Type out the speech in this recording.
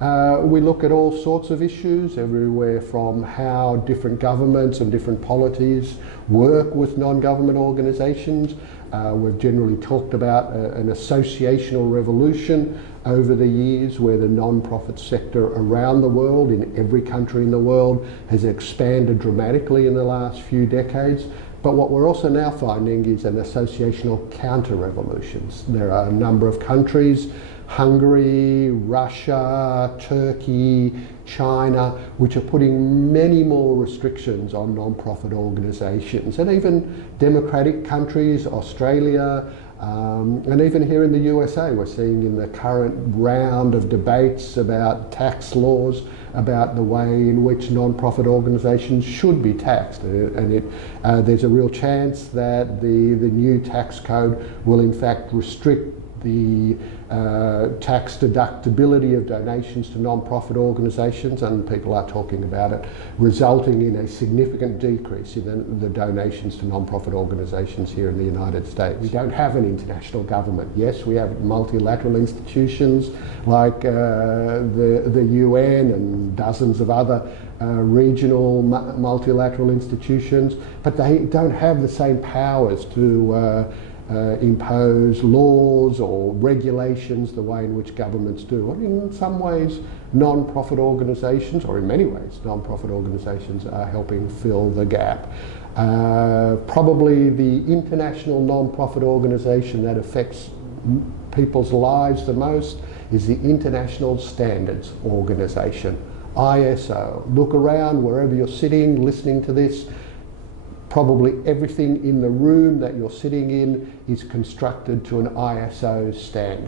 We look at all sorts of issues, everywhere from how different governments and different polities work with non-government organisations. We've generally talked about an associational revolution over the years where the non-profit sector around the world, in every country in the world, has expanded dramatically in the last few decades. But what we're also now finding is an associational counter-revolutions. There are a number of countries, Hungary, Russia, Turkey, China, which are putting many more restrictions on non-profit organisations. And even democratic countries, Australia, and even here in the USA, we're seeing in the current round of debates about tax laws, about the way in which non-profit organisations should be taxed. And there's a real chance that the new tax code will in fact restrict the tax deductibility of donations to non-profit organisations, and people are talking about it resulting in a significant decrease in the donations to non-profit organisations here in the United States. We don't have an international government. Yes, we have multilateral institutions like the UN and dozens of other regional multilateral institutions, but they don't have the same powers to impose laws or regulations the way in which governments do. In some ways, non-profit organisations, or in many ways, non-profit organisations are helping fill the gap. Probably the international non-profit organisation that affects people's lives the most is the International Standards Organisation, ISO. Look around wherever you're sitting, listening to this. Probably everything in the room that you're sitting in is constructed to an ISO standard.